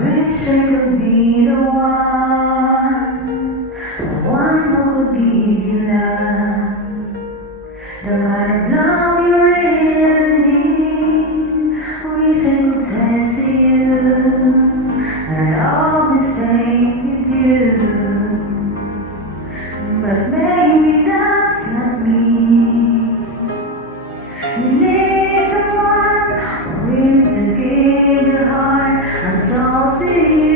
wish I could be the one who could give you love, the kind of love you really need. Wish I could say to you, I'd always stay with you, but maybe that's not me. You need someone willing to give your heart and soul to you.